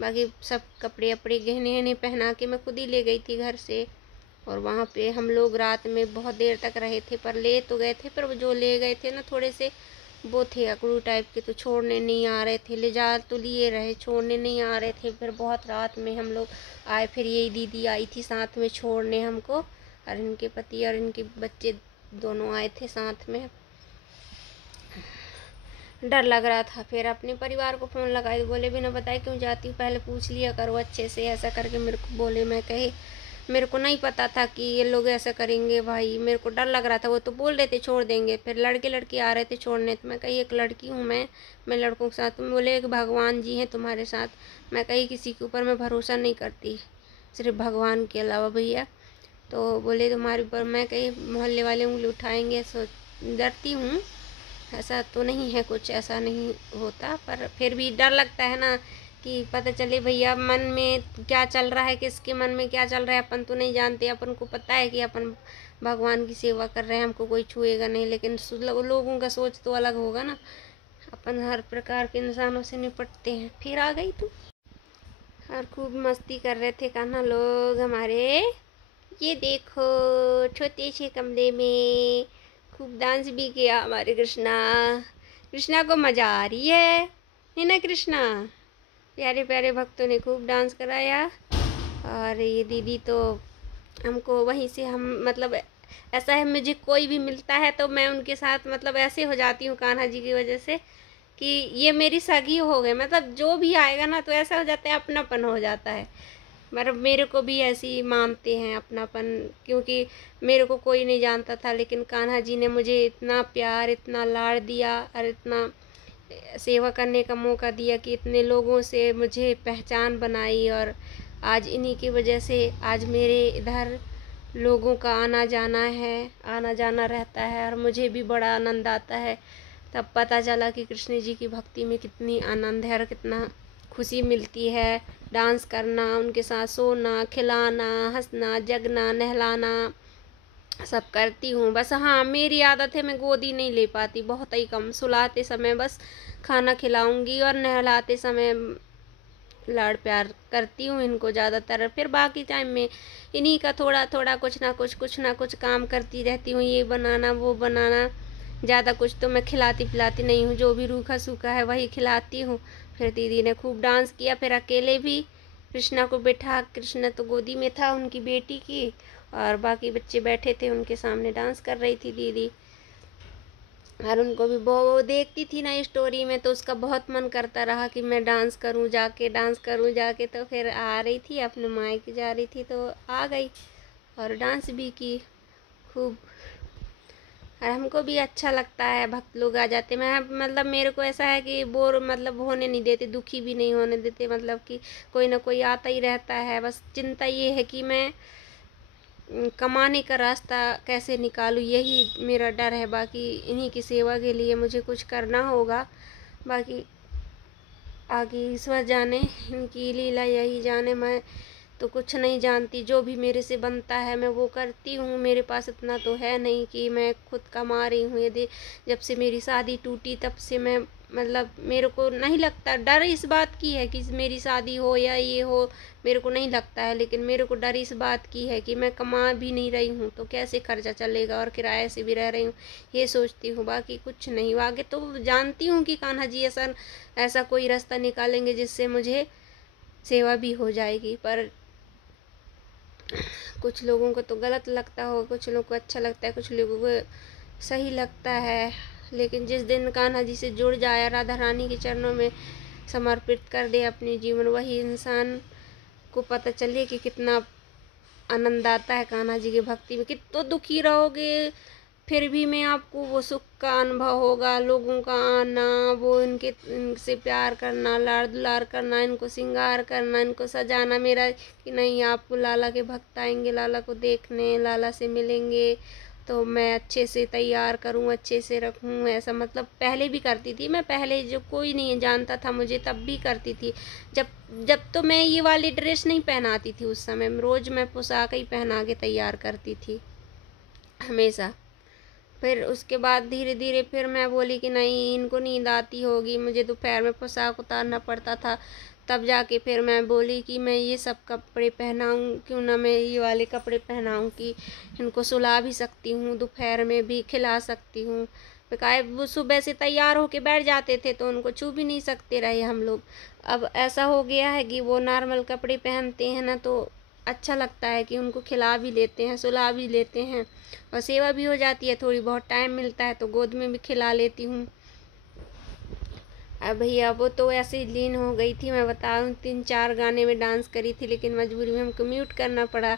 बाकी सब कपड़े अपड़े गहने वहने पहना के मैं खुद ही ले गई थी घर से। और वहाँ पे हम लोग रात में बहुत देर तक रहे थे, पर ले तो गए थे, पर जो ले गए थे ना थोड़े से वो थे अकड़ू टाइप के, तो छोड़ने नहीं आ रहे थे। ले जा तो लिए रहे, छोड़ने नहीं आ रहे थे। फिर बहुत रात में हम लोग आए, फिर यही दीदी आई थी साथ में छोड़ने हमको, और इनके पति और इनके बच्चे दोनों आए थे साथ में। डर लग रहा था, फिर अपने परिवार को फ़ोन लगाए तो बोले बिना बताए क्यों जाती हूँ, पहले पूछ लिया करो अच्छे से, ऐसा करके मेरे को बोले। मैं कहे मेरे को नहीं पता था कि ये लोग ऐसा करेंगे भाई, मेरे को डर लग रहा था। वो तो बोल रहे थे छोड़ देंगे, फिर लड़के लड़की आ रहे थे छोड़ने, तो मैं कही एक लड़की हूँ मैं लड़कों के साथ, तुम बोले एक भगवान जी हैं तुम्हारे साथ। मैं कही किसी के ऊपर मैं भरोसा नहीं करती, सिर्फ भगवान के अलावा भैया। तो बोले तुम्हारे ऊपर, मैं कही मोहल्ले वाले उंगली उठाएंगे, सो डरती हूँ। ऐसा तो नहीं है, कुछ ऐसा नहीं होता, पर फिर भी डर लगता है ना कि पता चले भैया मन में क्या चल रहा है, किसके मन में क्या चल रहा है, अपन तो नहीं जानते। अपन को पता है कि अपन भगवान की सेवा कर रहे हैं, हमको कोई छुएगा नहीं, लेकिन लोगों का सोच तो अलग होगा ना। अपन हर प्रकार के इंसानों से निपटते हैं। फिर आ गई तू। और खूब मस्ती कर रहे थे कान्हा लोग हमारे। ये देखो छोटे से कमरे में खूब डांस भी किया हमारे कृष्णा। कृष्णा को मज़ा आ रही है ना कृष्णा? प्यारे प्यारे भक्तों ने खूब डांस कराया। और ये दीदी तो हमको वहीं से, हम मतलब ऐसा है, मुझे कोई भी मिलता है तो मैं उनके साथ मतलब ऐसे हो जाती हूँ कान्हा जी की वजह से कि ये मेरी सगी हो गए। मतलब जो भी आएगा ना तो ऐसा हो जाता है, अपनापन हो जाता है। मतलब मेरे को भी ऐसे ही मानते हैं अपनापन, क्योंकि मेरे को कोई नहीं जानता था, लेकिन कान्हा जी ने मुझे इतना प्यार, इतना लाड़ दिया और इतना सेवा करने का मौका दिया कि इतने लोगों से मुझे पहचान बनाई। और आज इन्हीं की वजह से आज मेरे इधर लोगों का आना जाना रहता है, और मुझे भी बड़ा आनंद आता है। तब पता चला कि कृष्ण जी की भक्ति में कितनी आनंद है और कितना खुशी मिलती है। डांस करना, उनके साथ सोना, खिलाना, हंसना, जगना, नहलाना सब करती हूँ। बस हाँ, मेरी आदत है मैं गोदी नहीं ले पाती, बहुत ही कम। सुलाते समय बस खाना खिलाऊंगी और नहलाते समय लाड़ प्यार करती हूँ इनको ज़्यादातर। फिर बाकी टाइम में इन्हीं का थोड़ा थोड़ा कुछ ना कुछ काम करती रहती हूँ, ये बनाना वो बनाना। ज़्यादा कुछ तो मैं खिलाती पिलाती नहीं हूँ, जो भी रूखा सूखा है वही खिलाती हूँ। फिर दीदी ने खूब डांस किया, फिर अकेले भी कृष्णा को बैठा, कृष्णा तो गोदी में था उनकी बेटी की, और बाकी बच्चे बैठे थे उनके सामने डांस कर रही थी दीदी। और उनको भी वो देखती थी ना स्टोरी में, तो उसका बहुत मन करता रहा कि मैं डांस करूं जाके। तो फिर आ रही थी, अपने मायके जा रही थी तो आ गई और डांस भी की खूब। और हमको भी अच्छा लगता है, भक्त लोग आ जाते। मैं मतलब मेरे को ऐसा है कि बोर मतलब होने नहीं देते, दुखी भी नहीं होने देते, मतलब कि कोई ना कोई आता ही रहता है। बस चिंता ये है कि मैं कमाने का रास्ता कैसे निकालूं, यही मेरा डर है। बाकी इन्हीं की सेवा के लिए मुझे कुछ करना होगा। बाकी आगे ईश्वर जाने, इनकी लीला यही जाने। मैं तो कुछ नहीं जानती, जो भी मेरे से बनता है मैं वो करती हूँ। मेरे पास इतना तो है नहीं कि मैं खुद कमा रही हूँ। यदि जब से मेरी शादी टूटी तब से मैं मतलब मेरे को नहीं लगता, डर इस बात की है कि मेरी शादी हो या ये हो, मेरे को नहीं लगता है। लेकिन मेरे को डर इस बात की है कि मैं कमा भी नहीं रही हूँ तो कैसे खर्चा चलेगा, और किराए से भी रह रही हूँ, ये सोचती हूँ। बाकी कुछ नहीं। आगे तो जानती हूँ कि कान्हा जी ऐसा कोई रास्ता निकालेंगे जिससे मुझे सेवा भी हो जाएगी। पर कुछ लोगों को तो गलत लगता हो, कुछ लोगों को अच्छा लगता है, कुछ लोगों को सही लगता है। लेकिन जिस दिन कान्हा जी से जुड़ जाए, राधा रानी के चरणों में समर्पित कर दे अपने जीवन, वही इंसान को पता चले कि कितना आनंद आता है कान्हा जी की भक्ति में। कितना दुखी रहोगे फिर भी मैं आपको वो सुख का अनुभव होगा। लोगों का आना, वो इनसे प्यार करना, लाड़ दुलार करना, इनको श्रृंगार करना, इनको सजाना मेरा कि नहीं आपको लाला के भक्त आएंगे लाला को देखने, लाला से मिलेंगे, तो मैं अच्छे से तैयार करूं, अच्छे से रखूं। ऐसा मतलब पहले भी करती थी मैं, पहले जो कोई नहीं जानता था मुझे तब भी करती थी। जब जब तो मैं ये वाली ड्रेस नहीं पहनाती थी, उस समय रोज़ मैं पोशाक ही पहना के तैयार करती थी हमेशा। फिर उसके बाद धीरे धीरे फिर मैं बोली कि नहीं इनको नींद आती होगी, मुझे दोपहर में पोशाक उतारना पड़ता था। तब जाके फिर मैं बोली कि मैं ये सब कपड़े पहनाऊँ, क्यों ना मैं ये वाले कपड़े पहनाऊँ कि इनको सुला भी सकती हूँ, दोपहर में भी खिला सकती हूँ। बेकाय वो सुबह से तैयार होके बैठ जाते थे तो उनको छू भी नहीं सकते रहे हम लोग। अब ऐसा हो गया है कि वो नॉर्मल कपड़े पहनते हैं ना, तो अच्छा लगता है कि उनको खिला भी लेते हैं, सुला भी लेते हैं, और सेवा भी हो जाती है। थोड़ी बहुत टाइम मिलता है तो गोद में भी खिला लेती हूँ। अब भैया वो तो ऐसे ही लीन हो गई थी, मैं बताऊँ 3-4 गाने में डांस करी थी, लेकिन मजबूरी में हमको म्यूट करना पड़ा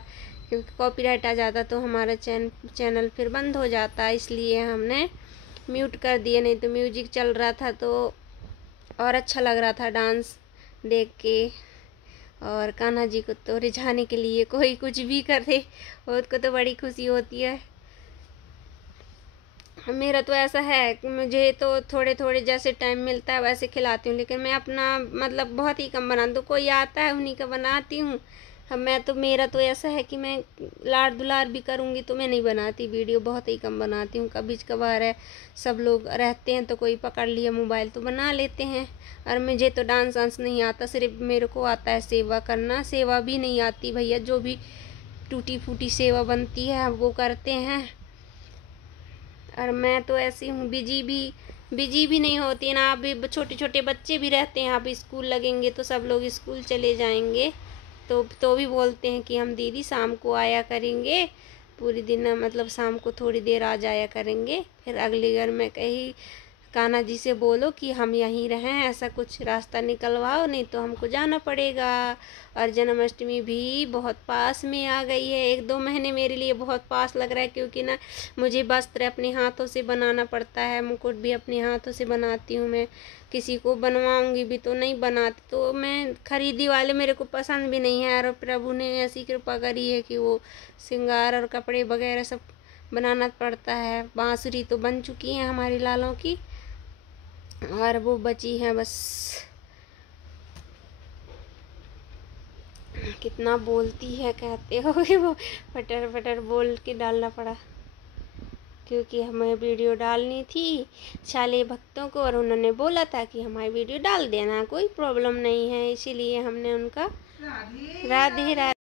क्योंकि कॉपीराइट आ जाता तो हमारा चैनल फिर बंद हो जाता, इसलिए हमने म्यूट कर दिया। नहीं तो म्यूजिक चल रहा था तो और अच्छा लग रहा था डांस देख के। और कान्हा जी को तो रिझाने के लिए कोई कुछ भी कर दे, उसको तो बड़ी खुशी होती है। मेरा तो ऐसा है कि मुझे तो थोड़े थोड़े जैसे टाइम मिलता है वैसे खिलाती हूँ, लेकिन मैं अपना मतलब बहुत ही कम बनाती हूँ। कोई आता है उन्हीं का बनाती हूँ। अब मैं तो मेरा तो ऐसा है कि मैं लाड दुलार भी करूँगी तो मैं नहीं बनाती वीडियो, बहुत ही कम बनाती हूँ। कभी कभार है, सब लोग रहते हैं तो कोई पकड़ लिया मोबाइल तो बना लेते हैं। और मुझे तो डांस वांस नहीं आता, सिर्फ मेरे को आता है सेवा करना। सेवा भी नहीं आती भैया, जो भी टूटी फूटी सेवा बनती है वो करते हैं। और मैं तो ऐसी हूँ, बिजी भी नहीं होती ना। अभी छोटे छोटे बच्चे भी रहते हैं, अब स्कूल लगेंगे तो सब लोग स्कूल चले जाएंगे तो भी बोलते हैं कि हम दीदी शाम को आया करेंगे, पूरी दिन मतलब शाम को थोड़ी देर आ जाया करेंगे। फिर अगली घर में कहीं कान्हा जी से बोलो कि हम यहीं रहें, ऐसा कुछ रास्ता निकलवाओ, नहीं तो हमको जाना पड़ेगा। और जन्माष्टमी भी बहुत पास में आ गई है, 1-2 महीने मेरे लिए बहुत पास लग रहा है, क्योंकि ना मुझे वस्त्र अपने हाथों से बनाना पड़ता है, मुकुट भी अपने हाथों से बनाती हूँ मैं। किसी को बनवाऊँगी भी तो नहीं बनाती, तो मैं खरीदी वाले मेरे को पसंद भी नहीं है। और प्रभु ने ऐसी कृपा करी है कि वो श्रृंगार और कपड़े वगैरह सब बनाना पड़ता है। बांसुरी तो बन चुकी है हमारी लालों की, और वो बची है बस। कितना बोलती है कहते हो वो, फटर फटर बोल के डालना पड़ा, क्योंकि हमें वीडियो डालनी थी शालेय भक्तों को, और उन्होंने बोला था कि हमारी वीडियो डाल देना, कोई प्रॉब्लम नहीं है, इसीलिए हमने उनका राधे राधे